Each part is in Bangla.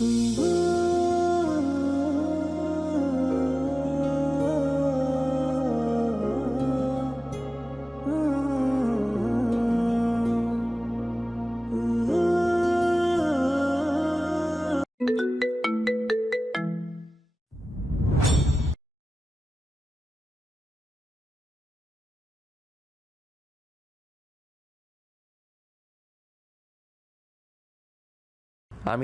আমি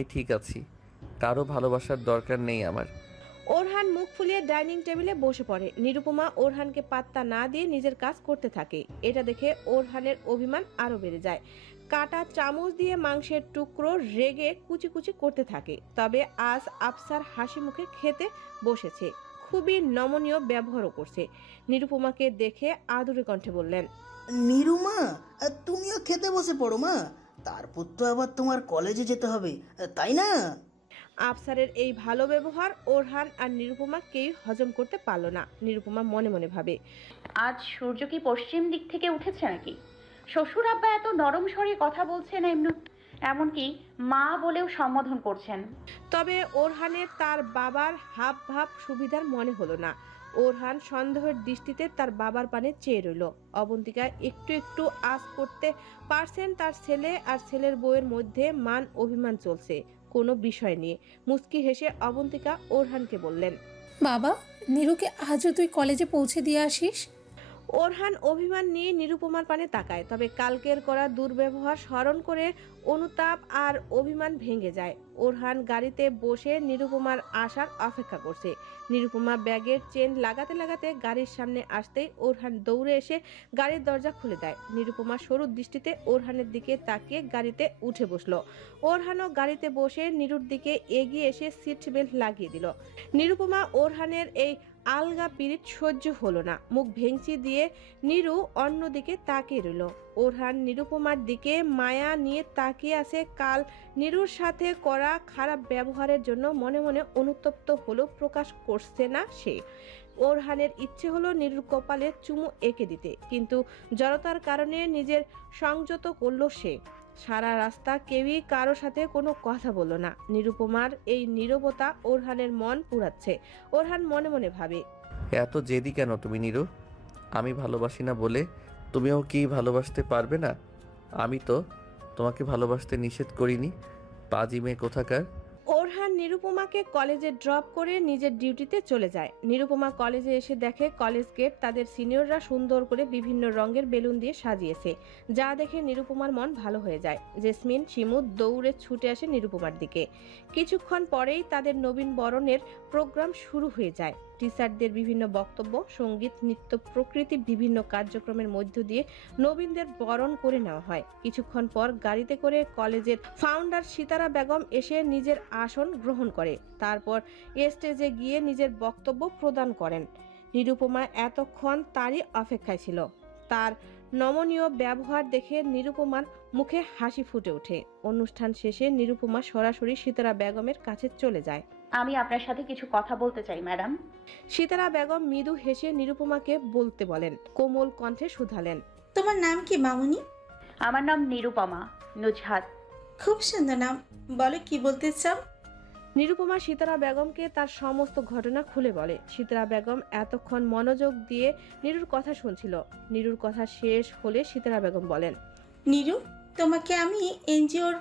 ঠিক আছি। কারও ভালোবাসার দরকার নেই আমার। ওরহান মুখ ফুলিয়ে ডাইনিং টেবিলে বসে পড়ে। নিরুপমা ওরহানকে পাত্তা না দিয়ে নিজের কাজ করতে থাকে। এটা দেখে ওরহানের অভিমান আরও বেড়ে যায়। কাটা চামচ দিয়ে মাংসের টুকরো রেগে কুচি কুচি করতে থাকে। তবে আজ আফসার হাসি মুখে খেতে বসেছে। খুবই নমনীয় ব্যবহারও করছে। নিরুপমাকে দেখে আদুরে কণ্ঠে বললেন নিরুমা তুমিও খেতে বসে পড়ো মা। তারপর তো আবার তোমার কলেজে যেতে হবে তাই না? আফসারের এই ভালো ব্যবহার ওরহান আর নিরুপমা কেউ হজম করতে পারল না। নিরুপমা মনে মনে ভাবে আজ সূর্য কি পশ্চিম দিক থেকে উঠেছে নাকি? শ্বশুর আব্বা এত নরম স্বরে কথা বলছেন এমনি এমনকি মা বলেও সম্বোধন করছেন। তবে ওরহানের তার বাবার হাব ভাব সুবিধার মনে হলো না। ওরহান সন্দেহের দৃষ্টিতে তার বাবার পানে চেয়ে রইল। অবন্তিকা একটু একটু আশ করতে পারছেন তার ছেলে আর ছেলের বউয়ের মধ্যে মান অভিমান চলছে। কোনো বিষয় নিয়ে। মুস্কি হেসে অবন্তিকা ওরহানকে বললেন, বাবা, নিরুকে আজও তুই কলেজে পৌঁছে দিয়ে আসিস? ওরহান অভিমান নিয়ে নিরুপমার পানে তাকায়, তবে কালকের করা দুর্ব্যবহার স্মরণ করে অনুতাপ আর অভিমান ভেঙে যায়। ওরহান গাড়িতে বসে নিরুপমার আসার অপেক্ষা করছে। নিরুপমা ব্যাগের চেন লাগাতে লাগাতে গাড়ির সামনে আসতেই ওরহান দৌড়ে এসে গাড়ির দরজা খুলে দেয়। নিরুপমা সরু দৃষ্টিতে ওরহানের দিকে তাকিয়ে গাড়িতে উঠে বসল। ওরহানও গাড়িতে বসে নিরুর দিকে এগিয়ে এসে সিট বেল্ট লাগিয়ে দিল। নিরুপমা ওরহানের এই আলগা পিরিত সহ্য হলো না। মুখ ভেঙচি দিয়ে নিরু অন্যদিকে তাকিয়ে রইল। ওরহান নিরুপমার দিকে মায়া নিয়ে তাকিয়ে আছে। কাল নিরুর সাথে করা খারাপ ব্যবহারের জন্য মনে মনে অনুতপ্ত হলেও প্রকাশ করছে না সে। ওরহানের ইচ্ছে হলো নিরুর কপালে চুমু এঁকে দিতে, কিন্তু জড়তার কারণে নিজের সংযত করল সে। সারা রাস্তা কেউই কারও সাথে কোনো কথা বলল না। নিরুপমার এই নীরবতা ওরহানের মন পুরাচ্ছে ওরহান মনে মনে ভাবে, এত জেদি কেন তুমি নিরু? আমি ভালোবাসি না বলে তুমিও কি ভালোবাসতে পারবে না? আমি তো তোমাকে ভালোবাসতে নিষেধ করিনি। পাজিমে কোথাকার? নিরুপমাকে কলেজে ড্রপ করে নিজের ডিউটিতে চলে যায়। নিরুপমা কলেজে এসে দেখে কলেজ গেট তাদের সিনিয়ররা সুন্দর করে বিভিন্ন রঙের বেলুন দিয়ে সাজিয়েছে। যা দেখে নিরুপমার মন ভালো হয়ে যায়। জেসমিন, শিমু দৌড়ে ছুটে আসে নিরুপমার দিকে। কিছুক্ষণ পরেই তাদের নবীন বরণের প্রোগ্রাম শুরু হয়ে যায়। টিচারদের বিভিন্ন বক্তব্য, সংগীত, নৃত্য, প্রকৃতি বিভিন্ন কার্যক্রমের মধ্য দিয়ে নবীনদের বরণ করে নেওয়া হয়। কিছুক্ষণ পর গাড়িতে করে কলেজের ফাউন্ডার সিতারা বেগম এসে নিজের আসন গ্রহণ করে। তারপর স্টেজে গিয়ে নিজের বক্তব্য প্রদান করেন। নিরুপমা এতক্ষণ তারই অপেক্ষায় ছিল। তার নমনীয় ব্যবহার দেখে নিরুপমার মুখে হাসি ফুটে ওঠে। অনুষ্ঠান শেষে নিরুপমা সরাসরি সিতারা বেগমের কাছে চলে যায়। আমি আপনার সাথে কিছু কথা বলতে চাই ম্যাডাম। সীতারা বেগম মৃদু হেসে নিরুপমাকে বলতে বলেন কোমল কণ্ঠে শুধালেন। তোমার নাম কি মামুনি? আমার নাম নিরুপমা নুজহাত। খুব সুন্দর নাম। বলো কি বলতে চাও? নিরুপমা সীতারা বেগমকে তার সমস্ত ঘটনা খুলে বলে। সীতারা বেগম এতক্ষণ মনোযোগ দিয়ে নিরুর কথা শুনছিল। নিরুর কথা শেষ হলে সীতারা বেগম বলেন নিরু তোমাকে আমি এনজিওর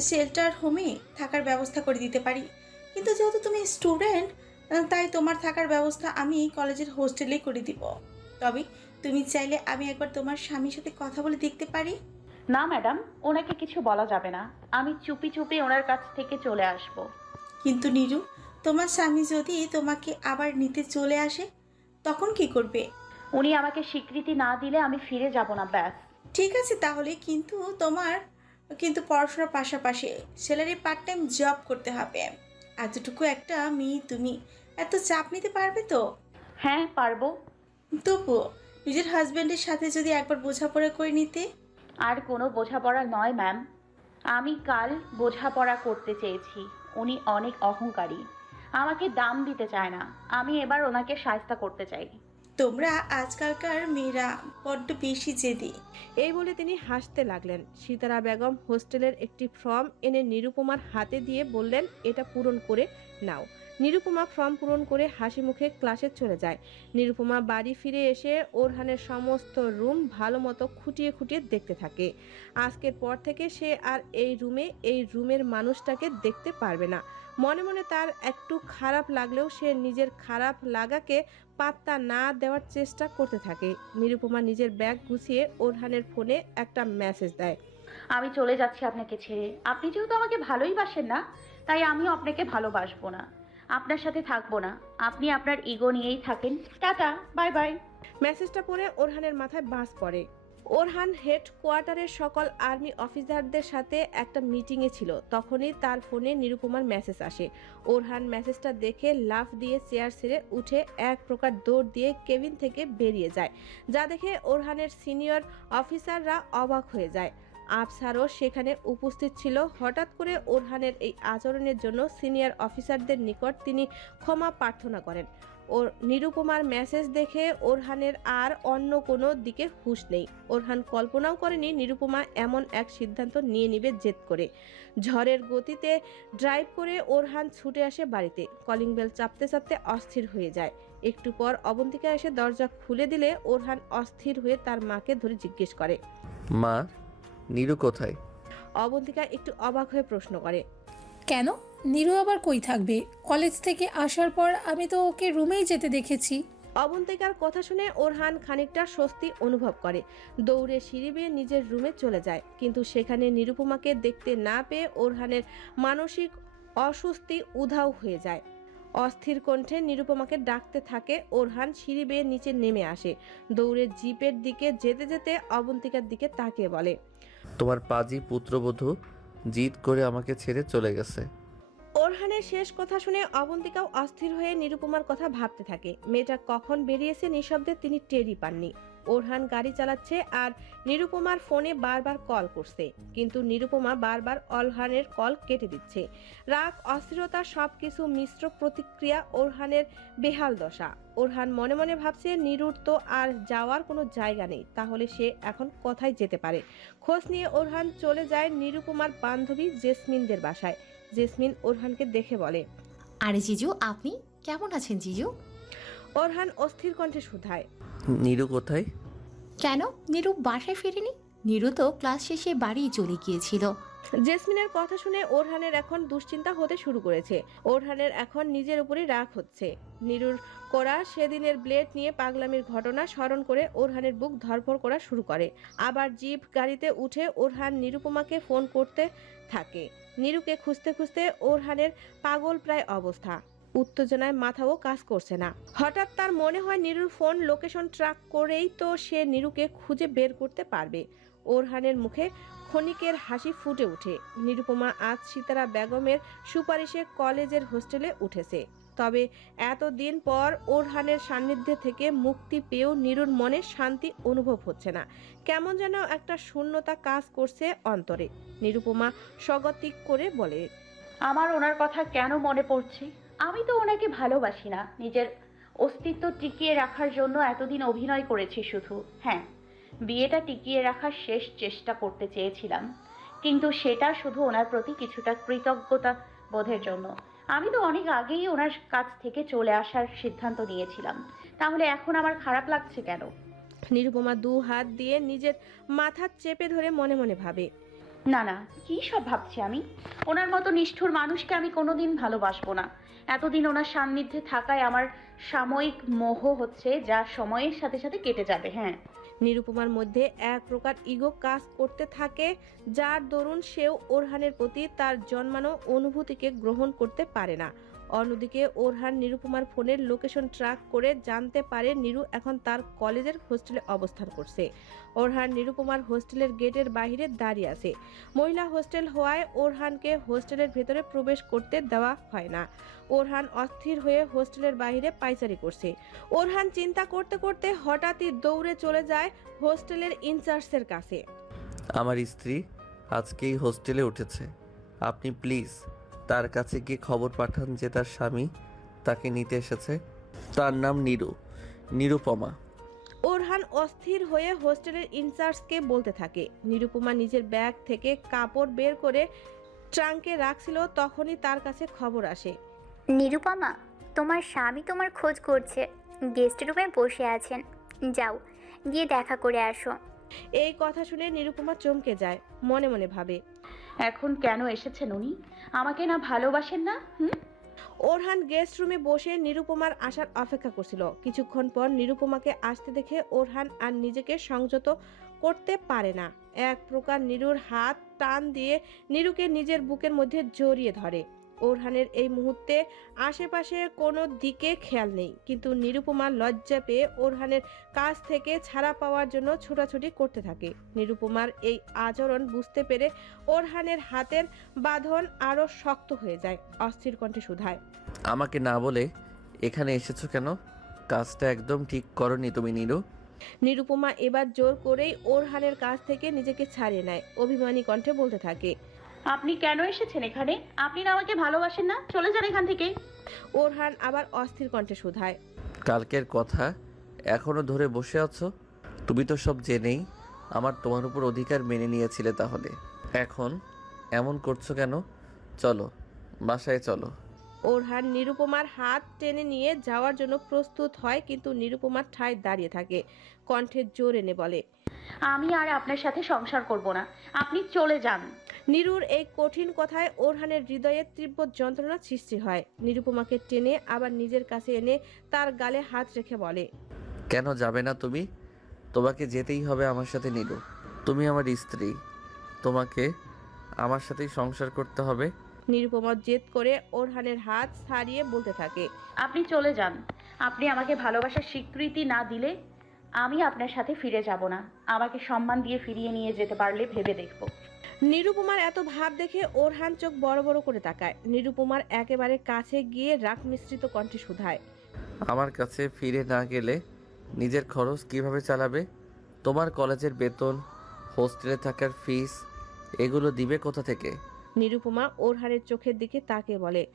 শেল্টার হোমে থাকার ব্যবস্থা করে দিতে পারি। কিন্তু যেহেতু তুমি স্টুডেন্ট তাই তোমার থাকার ব্যবস্থা আমি কলেজের হোস্টেলেই করে দিব। তবে তুমি চাইলে আমি একবার তোমার স্বামীর সাথে কথা বলে দেখতে পারি? না ম্যাডাম ওনাকে কিছু বলা যাবে না। আমি চুপি চুপি ওনার কাছ থেকে চলে আসব। কিন্তু নিরু তোমার স্বামী যদি তোমাকে আবার নিতে চলে আসে তখন কি করবে? উনি আমাকে স্বীকৃতি না দিলে আমি ফিরে যাব না ব্যাস। ঠিক আছে তাহলে কিন্তু তোমার কিন্তু পড়াশোনার পাশাপাশি স্যালারি পার্ট টাইম জব করতে হবে। এতটুকু একটা মেয়ে তুমি এত চাপ নিতে পারবে তো? হ্যাঁ পারব। তবুও নিজের হাজব্যান্ডের সাথে যদি একবার বোঝাপড়া করে নিতে? আর কোনো বোঝাপড়া নয় ম্যাম আমি কাল বোঝাপড়া করতে চেয়েছি। উনি অনেক অহংকারী। আমাকে দাম দিতে চায় না। আমি এবার ওনাকে সায়স্তা করতে চাই। তোমরা আজকালকার মেয়েরা বড্ড বেশি জেদি। এই বলে তিনি হাসতে লাগলেন। সীতারা বেগম হোস্টেলের একটি ফর্ম এনে নিরুপমার হাতে দিয়ে বললেন, এটা পূরণ করে নাও। নিরুপমা ফর্ম পূরণ করে হাসি মুখে ক্লাসে চলে যায়। নিরুপমা বাড়ি ফিরে এসে ওরহানের সমস্ত রুম ভালো মতো খুঁটিয়ে খুঁটিয়ে দেখতে থাকে। আজকের পর থেকে সে আর এই রুমে এই রুমের মানুষটাকে দেখতে পারবে না। মনে মনে তার একটু খারাপ লাগলেও সে নিজের খারাপ লাগাকে পাত্তা না দেওয়ার চেষ্টা করতে থাকে। নিরুপমা নিজের ব্যাগ গুছিয়ে ওরহানের ফোনে একটা মেসেজ দেয়। আমি চলে যাচ্ছি আপনাকে ছেড়ে। আপনি যেহেতু আমাকে ভালোই বাসেন না তাই আমিও আপনাকে ভালোবাসবো না। আপনার সাথে থাকব না। আপনি আপনার ইগো নিয়েই থাকেন। Ta ta bye bye. মেসেজটা পড়ে ওরহানের মাথায় বাস পড়ে। ওরহান হেড কোয়ার্টারের সকল আর্মি অফিসারদের সাথে একটা মিটিংয়ে ছিল। তখনই তার ফোনে নিরুপমার মেসেজ আসে। ওরহান মেসেজটা দেখে লাফ দিয়ে চেয়ার ছেড়ে উঠে এক প্রকার দৌড় দিয়ে কেবিন থেকে বেরিয়ে যায়, যা দেখে ওরহানের সিনিয়র অফিসাররা অবাক হয়ে যায়। আফসারও সেখানে উপস্থিত ছিল। হঠাৎ করে ওরহানের এই আচরণের জন্য সিনিয়র অফিসারদের নিকট তিনি ক্ষমা প্রার্থনা করেন। ওর নিরুপমার মেসেজ দেখে ওরহানের আর অন্য কোনো দিকে হুঁশ নেই। ওরহান কল্পনাও করেনি নিরুপমা এমন এক সিদ্ধান্ত নিয়ে নিবে জেদ করে। ঝড়ের গতিতে ড্রাইভ করে ওরহান ছুটে আসে বাড়িতে। কলিং বেল চাপতে চাপতে অস্থির হয়ে যায়। একটু পর অবন্তিকা এসে দরজা খুলে দিলে ওরহান অস্থির হয়ে তার মাকে ধরে জিজ্ঞেস করে, মা নিরু কোথায়? অবন্তিকা একটু অবাক হয়ে প্রশ্ন করে। কেন? নিরু আবার কই থাকবে? কলেজ থেকে আসার পর আমি তো ওকে রুমেই যেতে দেখেছি। অবন্তিকার কথা শুনে ওরহান খানিকটা স্বস্তি অনুভব করে। দৌড়ে সিঁড়ি বেয়ে নিজের রুমে চলে যায়। কিন্তু সেখানে নিরুপমাকে দেখতে না পেয়ে ওরহানের মানসিক অস্বস্তি উধাও হয়ে যায়। অস্থির কণ্ঠে নিরুপমাকে ডাকতে থাকে ওরহান সিঁড়ি বেয়ে নিচে নেমে আসে। দৌড়ে জিপের দিকে যেতে যেতে অবন্তিকার দিকে তাকিয়ে বলে তোমার পাজি পুত্রবধূ জিদ করে আমাকে ছেড়ে চলে গেছে। ওরহানের শেষ কথা শুনে অবন্তিকাও অস্থির হয়ে নিরুপমার কথা ভাবতে থাকে। মেয়েটা কখন বেরিয়েছে নিঃশব্দে তিনি টেরই পাননি। ওরহান গাড়ি চালাচ্ছে আর নিরুপমার ফোনে বারবার কল করছে। কিন্তু নিরুপমা বারবার অলহানের কল কেটে দিচ্ছে। রাগ, অস্থিরতা সবকিছু মিশ্র প্রতিক্রিয়া ওরহানের বেহাল দশা। ওরহান মনে মনে ভাবছে, নিরুর তো আর যাওয়ার কোনো জায়গা নেই, তাহলে সে এখন কোথায় যেতে পারে? খোঁজ নিয়ে ওরহান চলে যায় নিরুপমার বান্ধবী জেসমিনদের বাসায়। জেসমিন ওরহানকে দেখে বলে, আরে জিজু, আপনি? কেমন আছেন জিজু? ওরহান অস্থির কণ্ঠে শুধায়। নিরু কোথায়? কেন? নিরু বাসায় ফেরেনি? নিরু তো ক্লাস শেষে বাড়ি চলে গিয়েছিল। জেসমিনের কথা শুনে ওরহানের এখন দুশ্চিন্তা হতে শুরু করেছে। ওরহানের এখন নিজের উপরই রাগ হচ্ছে। নিরুর করা সেদিনের ব্লেড নিয়ে পাগলামির ঘটনা স্মরণ করে ওরহানের বুক ধরফর করা শুরু করে। আবার জিপ গাড়িতে উঠে ওরহান নিরুপমাকে ফোন করতে থাকে। নিরুকে খুঁজতে খুঁজতে ওরহানের পাগল প্রায় অবস্থা। উত্তেজনায় মাথাও কাজ করছে না। হঠাৎ তার মনে হয় নিরুর ফোন লোকেশন ট্র্যাক করেই তো সে নিরুকে খুঁজে বের করতে পারবে। ওরহানের মুখে ক্ষণিকের হাসি ফুটে ওঠে। নিরুপমা আজ সীতারা বেগমের সুপারিশে কলেজের হোস্টেলে উঠেছে। তবে এতদিন পর ওরহানের সান্নিধ্যে থেকে মুক্তি পেয়েও নিরুর মনে শান্তি অনুভব হচ্ছে না। কেমন যেন একটা শূন্যতা কাজ করছে অন্তরে। নিরুপমা স্বগতিক করে বলে, আমার ওনার কথা কেন মনে পড়ছে? আমি তো ওনাকে ভালোবাসি না। নিজের অস্তিত্ব টিকিয়ে রাখার জন্য এতদিন অভিনয় করেছি শুধু। হ্যাঁ বিয়েটা টিকিয়ে রাখার শেষ চেষ্টা করতে চেয়েছিলাম। কিন্তু সেটা শুধু ওনার প্রতি কিছুটা কৃতজ্ঞতা বোধের জন্য। আমি তো অনেক আগেই ওনার কাছ থেকে চলে আসার সিদ্ধান্ত নিয়েছিলাম। তাহলে এখন আমার খারাপ লাগছে কেন? নিরুপমা দু হাত দিয়ে নিজের মাথা চেপে ধরে মনে মনে ভাবে। না না কী সব ভাবছি আমি? ওনার মতো নিষ্ঠুর মানুষকে আমি কোনোদিন ভালোবাসবো না। এতদিন ওনার সান্নিধ্যে থাকায় আমার সাময়িক মোহ হচ্ছে যা সময়ের সাথে সাথে কেটে যাবে হ্যাঁ। নিরুপমার মধ্যে এক প্রকার ইগো কাজ করতে থাকে, যার দরুন সেও ওরহানের প্রতি তার জন্মানো অনুভূতিকে গ্রহণ করতে পারে না। অন্যদিকে ওরহান নিরুপমার ফোনের লোকেশন ট্র্যাক করে জানতে পারে নিরু এখন তার কলেজের হোস্টেলে অবস্থান করছে। ওরহান নিরুপমার হোস্টেলের গেটের বাইরে দাঁড়িয়ে আছে। মহিলা হোস্টেল হওয়ায় ওরহানকে হোস্টেলের ভেতরে প্রবেশ করতে দেওয়া হয় না। ওরহান অস্থির হয়ে হোস্টেলের বাইরে পাইচারি করছে। ওরহান চিন্তা করতে করতে হঠাৎই দৌড়ে চলে যায় হোস্টেলের ইনচার্জের কাছে। আমার স্ত্রী আজকেই হোস্টেলে উঠেছে। আপনি প্লিজ তার কাছে গিয়ে খবর পাঠান যে তার স্বামী তাকে নিতে এসেছে। তার নাম নিরু। নিরুপমা। ওরহান অস্থির হয়ে হোস্টেলের ইনচার্জকে বলতে থাকে। নিরুপমা নিজের ব্যাগ থেকে কাপড় বের করে ট্রাঙ্কে রাখছিল তখনই তার কাছে খবর আসে। নিরুপমা তোমার স্বামী তোমার খোঁজ করছে। গেস্ট রুমে বসে আছেন। যাও গিয়ে দেখা করে আসো। এই কথা শুনে নিরুপমা চমকে যায় মনে মনে ভাবে। এখন কেন এসেছেন উনি? আমাকে না ভালোবাসেন না, হুম? ওরহান গেস্ট রুমে বসে নিরুপমার আসার অপেক্ষা করছিল। কিছুক্ষণ পর নিরুপমাকে আসতে দেখে ওরহান আর নিজেকে সংযত করতে পারে না। এক প্রকার নিরুর হাত টান দিয়ে নিরুকে নিজের বুকের মধ্যে জড়িয়ে ধরে। ওরহানের এই মুহূর্তে আশেপাশে কোনো দিকে খেয়াল নেই। কিন্তু নিরুপমা লজ্জা পেয়ে ওরহানের কাছ থেকে ছাড়া পাওয়ার জন্য ছোটাছুটি করতে থাকে। নিরুপমার এই আচরণ বুঝতে পেরে ওরহানের হাতের বাঁধন আরও শক্ত হয়ে যায় অস্থির কণ্ঠে শুধায়। আমাকে না বলে এখানে এসেছ কেন? কাজটা একদম ঠিক করনি তুমি নীরু। নিরুপমা এবার জোর করেই ওরহানের কাছ থেকে নিজেকে ছাড়িয়ে নেয় অভিমানী কণ্ঠে বলতে থাকে। আপনি কেন এসেছেন এখানে? আপনি না আমাকে ভালোবাসেন না? চলে যান এখান থেকে। ওরহান আবার অস্থির কণ্ঠে শুধায়। কালকের কথা এখনও ধরে বসে আছো? তুমি তো সব জেনেই আমার তোমার উপর অধিকার মেনে নিয়েছিলে তাহলে। এখন এমন করছ কেন? চলো বাসায় চলো। ওরহান নিরুপমার হাত টেনে নিয়ে যাওয়ার জন্য প্রস্তুত হয় কিন্তু নিরুপমার ঠায় দাঁড়িয়ে থাকে। কণ্ঠে জোর এনে বলে আমি আর আপনার সাথে সংসার করব না। আপনি চলে যান। নিরুর এই কঠিন কথায় ওরহানের হৃদয়ে তীব্র যন্ত্রণা সৃষ্টি হয়। নিরুপমাকে টেনে আবার নিজের কাছে এনে তার গালে হাত রেখে বলে কেন যাবে না তুমি? তোমাকে যেতেই হবে আমার সাথে নিরু। তুমি আমার স্ত্রী। তোমাকে আমার সাথেই সংসার করতে হবে। নিরুপমা জেদ করে ওরহানের হাত ছাড়িয়ে বলতে থাকে আপনি চলে যান। আপনি আমাকে ভালোবাসার স্বীকৃতি না দিলে আমি আপনার সাথে ফিরে যাব না। আমাকে সম্মান দিয়ে ফিরিয়ে নিয়ে যেতে পারলে ভেবে দেখব। নিরুপমার এত ভাব দেখে ওরহান চোখ বড় বড় করে তাকায়। নিরুপমার একেবারে কাছে গিয়ে রাগ মিশ্রিত কণ্ঠে শুধায়। আমার কাছে ফিরে না গেলে নিজের খরচ কীভাবে চালাবে? তোমার কলেজের বেতন হোস্টেলে থাকার ফিস এগুলো দিবে কোথা থেকে? নিরুপমা ওরহানের চোখের দিকে তাকে বলে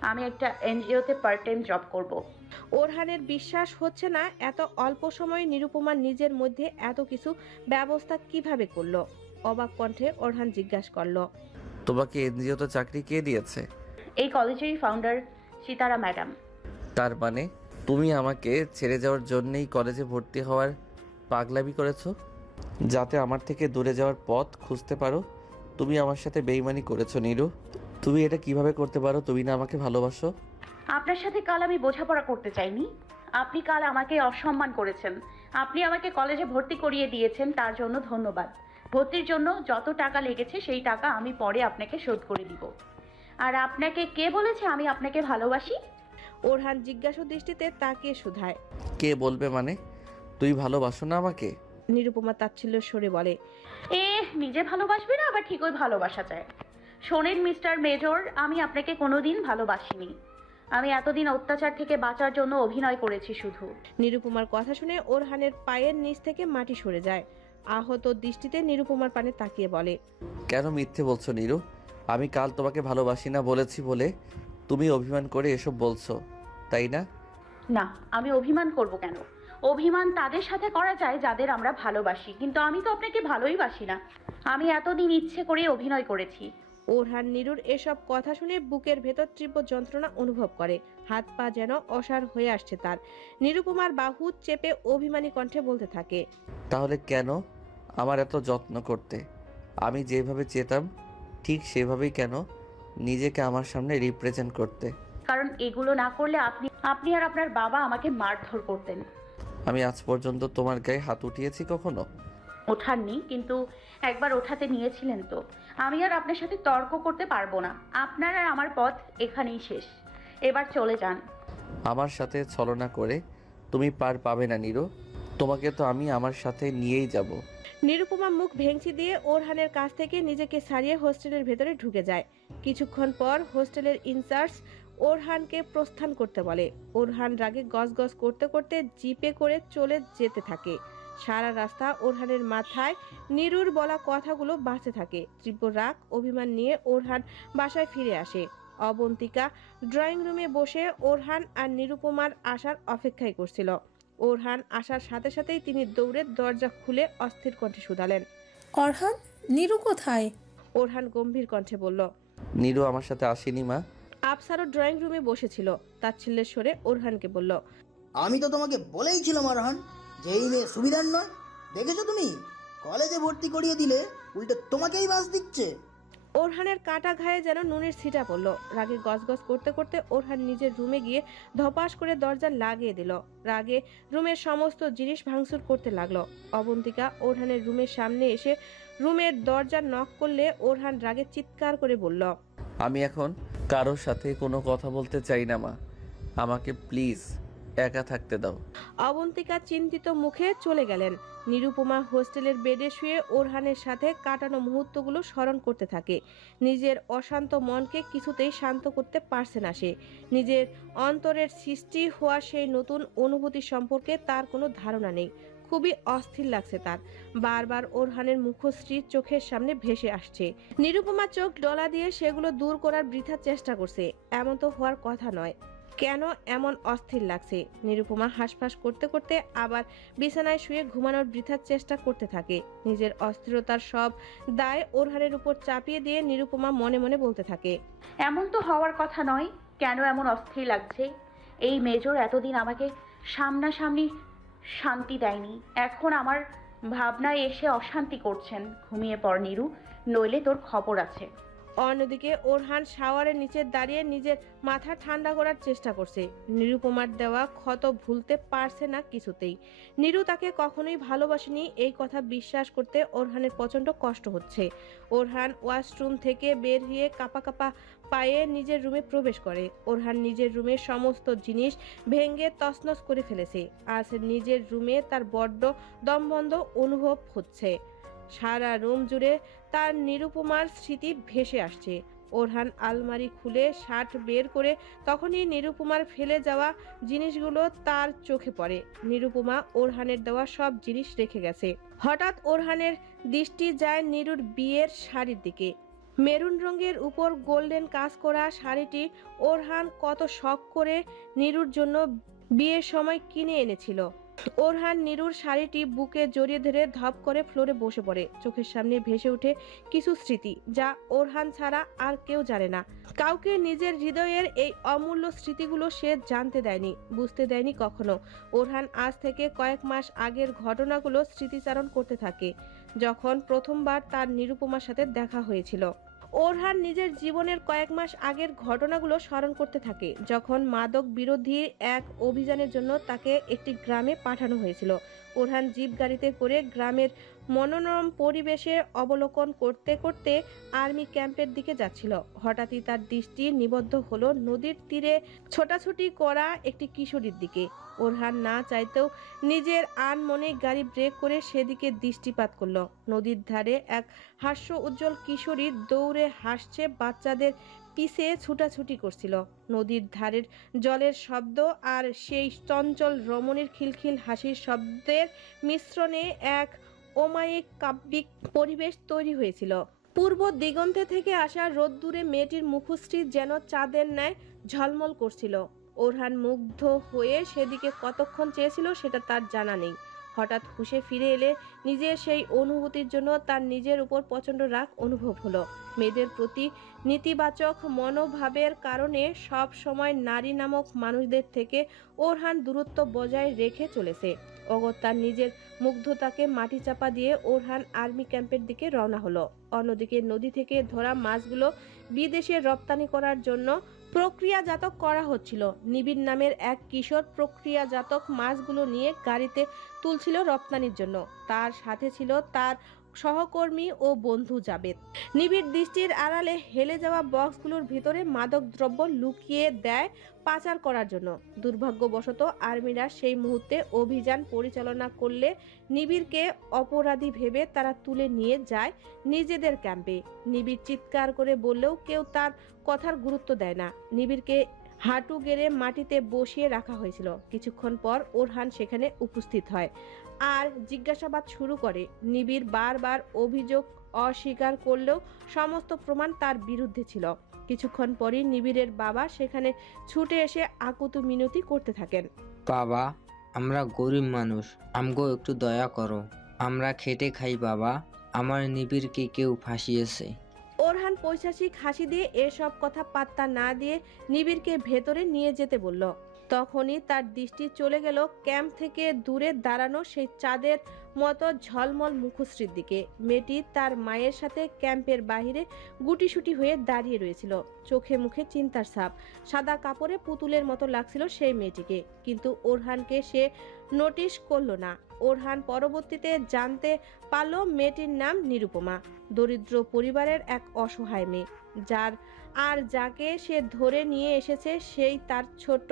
আমি একটা এনজিওতে পার্ট টাইম জব করব। ওরহানের বিশ্বাস হচ্ছে না এত অল্প সময়ে নিরুপমা নিজের মধ্যে এত কিছু ব্যবস্থা কীভাবে করল। অবাক কণ্ঠে ওরহান জিজ্ঞাসা করল তোমাকে এনজিওতে চাকরি কে দিয়েছে? এই কলেজেরই ফাউন্ডার সীতারা ম্যাডাম। তার মানে তুমি আমাকে ছেড়ে যাওয়ার জন্যেই কলেজে ভর্তি হওয়ার পাগলামি করেছ? যাতে আমার থেকে দূরে যাওয়ার পথ খুঁজতে পারো? তুমি আমার সাথে বেইমানি করেছ নীরু। তুমি এটা কীভাবে করতে পারো তুমি না আমাকে ভালোবাসো? আপনার সাথে কাল আমি বোঝাপড়া করতে চাইনি। আপনি কাল আমাকে অসম্মান করেছেন। আপনি আমাকে কলেজে ভর্তি করিয়ে দিয়েছেন তার জন্য ধন্যবাদ। ভর্তির জন্য যত টাকা লেগেছে সেই টাকা আমি পরে আপনাকে শোধ করে দিব। আর আপনাকে কে বলেছে আমি আপনাকে ভালোবাসি? ওরহান জিজ্ঞাসা দৃষ্টিতে তাকিয়ে শুধায় কে বলবে মানে? তুই ভালোবাসো না আমাকে? নিরুপমা তাচ্ছিল্য সরে বলে এ নিজে ভালোবাসবে না আবার ঠিকই ভালোবাসা যায় শোনেন মিস্টার মেজর আমি আপনাকে কোনোদিন ভালোবাসিনি। আমি এতদিন অত্যাচার থেকে বাঁচার জন্য অভিনয় করেছি শুধু। নিরুপমার কথা শুনে ওরহানের পায়ের নিচ থেকে মাটি সরে যায়। আহত দৃষ্টিতে নিরুপমার পানে তাকিয়ে বলে কেন মিথ্যে বলছো নীরু? আমি কাল তোমাকে ভালোবাসি না বলেছি বলে তুমি অভিমান করে এসব বলছো তাই না? না আমি অভিমান করব কেন? অভিমান তাদের সাথে করা যায় যাদের আমরা ভালোবাসি কিন্তু আমি তো আপনাকে ভালোই বাসি না। আমি এতদিন ইচ্ছে করে অভিনয় করেছি। ওরহান নিরুর এসব কথা শুনে বুকের ভেতর তীব্র যন্ত্রণা অনুভব করে। হাত পা যেন অসার হয়ে আসছে তার। নিরুপমার বাহু চেপে অভিমানী কণ্ঠে বলতে থাকে তাহলে কেন? আমার এত যত্ন করতে। আমি যেভাবে চেতাম ঠিক সেভাবেই কেন নিজেকে আমার সামনে রিপ্রেজেন্ট করতে? কারণ এগুলো না করলে আপনি আপনি আর আপনার বাবা আমাকে মারধর করতেন। আমি আজ পর্যন্ত তোমার গায়ে হাত উঠিয়েছি কখনো? ওঠাননি কিন্তু একবার ওঠাতে নিয়েছিলেন তো। আমি আর আপনার সাথে তর্ক করতে পারব না। আপনার আর আমার পথ এখানেই শেষ। এবার চলে যান। আমার সাথে ছলনা করে তুমি পার পাবে না নীরু। তোমাকে তো আমি আমার সাথে নিয়েই যাব। নিরুপমা মুখ ভেঙচি দিয়ে ওরহানের কাছ থেকে নিজেকে সারিয়ে হোস্টেলের ভেতরে ঢুকে যায়। কিছুক্ষণ পর হোস্টেলের ইনচার্জ ওরহানকে প্রস্থান করতে বলে। ওরহান রাগে গজগজ করতে করতে জিপে করে চলে যেতে থাকে। সারা রাস্তা ওরহানের মাথায় নিরুর বলা কথাগুলো বাঁচে থাকে। তীব্র রাগ অভিমান নিয়ে ওরহান বাসায় ফিরে আসে। অবন্তিকা ড্রয়িং রুমে বসে ওরহান আর নিরুপমার আসার অপেক্ষায় করছিল। ওরহান আসার সাথে সাথেই তিনি দৌড়ে দরজা খুলে অস্থির কণ্ঠে শুধালেন। অরহান নিরু কোথায়? ওরহান গম্ভীর কণ্ঠে বলল নিরু আমার সাথে আসেনি মা। আফসারও ড্রয়িং রুমে বসেছিল। তার ছেলের সরে ওরহানকে বলল আমি তো তোমাকে বলেই ছিলাম আরহান যে এই মেয়ে সুবিধার নয়। দেখেছ তুমি? কলেজে ভর্তি করিয়ে দিলে উল্টে তোমাকেই বাস দিচ্ছে। ওরহানের কাটা ঘায়ে যেন নুনের ছিটা পড়ল। রাগে গজগজ করতে করতে ওরহান নিজের রুমে গিয়ে ধপাস করে দরজা লাগিয়ে দিল। রাগে রুমের সমস্ত জিনিস ভাঙচুর করতে লাগল। অবন্তিকা ওরহানের রুমের সামনে এসে রুমের দরজা নক করলে ওরহান রাগে চিৎকার করে বলল আমি এখন কারোর সাথে কোনো কথা বলতে চাই না মা। আমাকে প্লিজ একা থাকতে দাও। অবন্তিকা চিন্তিত মুখে চলে গেলেন। নিরুপমা হোস্টেলের বেডে শুয়ে ওরহানের সাথে কাটানো মুহূর্তগুলো স্মরণ করতে থাকে। নিজের অশান্ত মনকে কিছুতেই শান্ত করতে পারছে না সে। নিজের অন্তরের সৃষ্টি হওয়া সেই নতুন অনুভূতি সম্পর্কে তার কোনো ধারণা নেই। খুবই অস্থির লাগছে তার। বারবার ওরহানের মুখশ্রী চোখের সামনে ভেসে আসছে। নিরুপমা চোখ ডলা দিয়ে সেগুলো দূর করার বৃথা চেষ্টা করছে। এমন তো হওয়ার কথা নয়। কেন এমন অস্থির লাগছে? নিরুপমা হাঁসফাঁস করতে করতে আবার বিছানায় শুয়ে ঘুমানোর বৃথার চেষ্টা করতে থাকে। নিজের অস্থিরতার সব দায় ওরহানের উপর চাপিয়ে দিয়ে নিরুপমা মনে মনে বলতে থাকে। এমন তো হওয়ার কথা নয়, কেন এমন অস্থির লাগছে? এই মেজর এতদিন আমাকে সামনাসামনি শান্তি দেয়নি। এখন আমার ভাবনায় এসে অশান্তি করছেন। ঘুমিয়ে পড় নিরু, নইলে তোর খবর আছে। অন্যদিকে ওরহান শাওয়ারের নিচে দাঁড়িয়ে নিজের মাথা ঠান্ডা করার চেষ্টা করছে। নিরুপমার দেওয়া ক্ষত ভুলতে পারছে না কিছুতেই। নিরু তাকে কখনোই ভালোবাসেনি, এই কথা বিশ্বাস করতে ওরহানের প্রচণ্ড কষ্ট হচ্ছে। ওরহান ওয়াশরুম থেকে বের হয়ে কাপা কাপা পায়ে নিজের রুমে প্রবেশ করে। ওরহান নিজের রুমে সমস্ত জিনিস ভেঙে তছনছ করে ফেলেছে। আজ নিজের রুমে তার বড্ড দমবন্ধ অনুভব হচ্ছে। সারা রুম জুড়ে তার নিরুপমার স্মৃতি ভেসে আসছে। ওরহান আলমারি খুলে শার্ট বের করে তখনই নিরুপমার ফেলে যাওয়া জিনিসগুলো তার চোখে পড়ে। নিরুপমা ওরহানের দেওয়া সব জিনিস রেখে গেছে। হঠাৎ ওরহানের দৃষ্টি যায় নিরুর বিয়ের শাড়ির দিকে। মেরুন রঙের উপর গোল্ডেন কাজ করা শাড়িটি ওরহান কত শখ করে নিরুর জন্য বিয়ের সময় কিনে এনেছিল। ওরহান নিরুর শাড়িটি বুকে জড়িয়ে ধরে ধপ করে ফ্লোরে বসে পড়ে। চোখের সামনে ভেসে ওঠে কিছু স্মৃতি যা ওরহান ছাড়া আর কেউ জানে না। কাউকে নিজের হৃদয়ের এই অমূল্য স্মৃতিগুলো সে জানতে দেয়নি, বুঝতে দেয়নি কখনো। ওরহান আজ থেকে কয়েক মাস আগের ঘটনাগুলো স্মৃতিচারণ করতে থাকে, যখন প্রথমবার তার নিরুপমার সাথে দেখা হয়েছিল। ওরহান নিজের জীবনের কয়েক মাস আগের ঘটনাগুলো স্মরণ করতে থাকে, যখন মাদক বিরোধী এক অভিযানের জন্য তাকে একটি গ্রামে পাঠানো হয়েছিল। ওরহান জিপ গাড়িতে করে গ্রামের মনোরম পরিবেশে অবলোকন করতে করতে আর্মি ক্যাম্পের দিকে যাচ্ছিল। হঠাৎই তার দৃষ্টি নিবদ্ধ হলো নদীর তীরে ছোটাছুটি করা একটি কিশোরীর দিকে। ওরহান না চাইতেও নিজের আন মনে গাড়ি ব্রেক করে সেদিকে দৃষ্টিপাত করল। নদীর ধারে এক হাস্য উজ্জ্বল কিশোরী দৌড়ে হাসছে, বাচ্চাদের পিছে ছুটাছুটি করছিল। নদীর ধারের জলের শব্দ আর সেই চঞ্চল রমণীর খিলখিল হাসির শব্দের মিশ্রণে এক অমায়িক কাব্যিক পরিবেশ তৈরি হয়েছিল। পূর্ব দিগন্তে থেকে আসা রোদ্দুরে মেয়েটির মুখশ্রী যেন চাঁদের ন্যায় ঝলমল করছিল। ওরহান মুগ্ধ হয়ে সেদিকে কতক্ষণ চেয়েছিল সেটা তার জানা নেই। হঠাৎ হুঁশে ফিরে এলে নিজের সেই অনুভূতির জন্য তার নিজের উপর প্রচণ্ড রাগ অনুভব হলো। মেয়েদের প্রতি নেতিবাচক মনোভাবের কারণে সব সময় নারী নামক মানুষদের থেকে ওরহান দূরত্ব বজায় রেখে চলেছে। অগত্যার নিজের মুগ্ধতাকে মাটি চাপা দিয়ে ওরহান আর্মি ক্যাম্পের দিকে রওনা হলো। অন্যদিকে নদী থেকে ধরা মাছগুলো বিদেশে রপ্তানি করার জন্য প্রক্রিয়াজাতক করা হচ্ছিল। নিবিড় নামের এক কিশোর প্রক্রিয়াজাতক মাছগুলো নিয়ে গাড়িতে তুলছিল রপ্তানির জন্য। তার সাথে ছিল তার সহকর্মী ও বন্ধু জাবেদ নিবিড় দৃষ্টির আড়ালে হেলে যাওয়া বক্সগুলোর ভিতরে মাদক দ্রব্য লুকিয়ে দেয় পাচার করার জন্য। দুর্ভাগ্যবশত আর্মিরা সেই মুহূর্তে অভিযান পরিচালনা করলে নিবিড়কে অপরাধী ভেবে তারা তুলে নিয়ে যায় নিজেদের ক্যাম্পে। নিবিড় চিৎকার করে বললেও কেউ তার কথার গুরুত্ব দেয় না। নিবিড়কে হাঁটু গেড়ে মাটিতে বসিয়ে রাখা হয়েছিল। কিছুক্ষণ পর ওরহান সেখানে উপস্থিত হয়। আর জিজ্ঞাসাবাদ শুরু করে। নিবিড় বারবার অভিযোগ অস্বীকার করলেও সমস্ত প্রমাণ তার বিরুদ্ধে ছিল। কিছুক্ষণ পরই নিবিড়ের বাবা সেখানে ছুটে এসে আকুত মিনতি করতে থাকেন। বাবা আমরা গরিব মানুষ আমগো একটু দয়া করো। আমরা খেটে খাই বাবা। আমার নিবিড়কে কেউ ফাঁসিয়েছে। ওরহান পৈশাসিক হাসি দিয়ে এসব কথা পাত্তা না দিয়ে নিবিড়কে ভেতরে নিয়ে যেতে বলল। তখনই তার দৃষ্টি চলে গেল ক্যাম্প থেকে দূরে দাঁড়ানো সেই চাঁদের মতো ঝলমল মুখশ্রীর দিকে। মেয়েটি তার মায়ের সাথে ক্যাম্পের বাইরে গুটিসুটি হয়ে দাঁড়িয়ে রয়েছিল। চোখে মুখে চিন্তার ছাপ। সাদা কাপড়ে পুতুলের মতো লাগছিল সেই মেয়েটিকে। কিন্তু ওরহানকে সে নোটিশ করল না। ওরহান পরবর্তীতে জানতে পারল মেয়েটির নাম নিরুপমা। দরিদ্র পরিবারের এক অসহায় মেয়ে, যার আর যাকে সে ধরে নিয়ে এসেছে সেই তার ছোট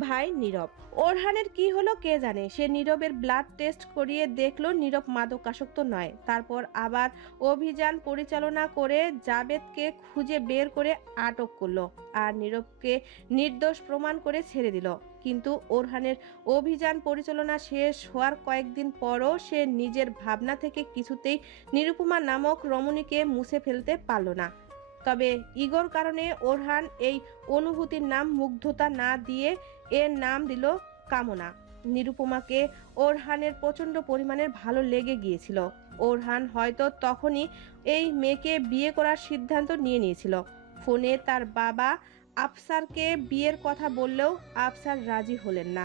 ভাই নীরব। ওরহানের কি হলো কে জানে? সে নীরবের ব্লাড টেস্ট করিয়ে দেখল নীরব মাদকাসক্ত নয়। তারপর আবার অভিযান পরিচালনা করে জাবেদকে খুঁজে বের করে আটক করল আর নীরবকে নির্দোষ প্রমাণ করে ছেড়ে দিল। কিন্তু ওরহানের অভিযান পরিচালনা শেষ হওয়ার কয়েকদিন পরও সে নিজের ভাবনা থেকে কিছুতেই নিরুপমা নামক রমণীকে মুছে ফেলতে পারল না। তবে ইগোর কারণে ওরহান এই অনুভূতির নাম মুগ্ধতা না দিয়ে এর নাম দিল কামনা। নিরুপমাকে ওরহানের প্রচণ্ড পরিমাণের ভালো লেগে গিয়েছিল। ওরহান হয়তো তখনই এই মেয়েকে বিয়ে করার সিদ্ধান্ত নিয়ে নিয়েছিল। ফোনে তার বাবা আফসারকে বিয়ের কথা বললেও আফসার রাজি হলেন না।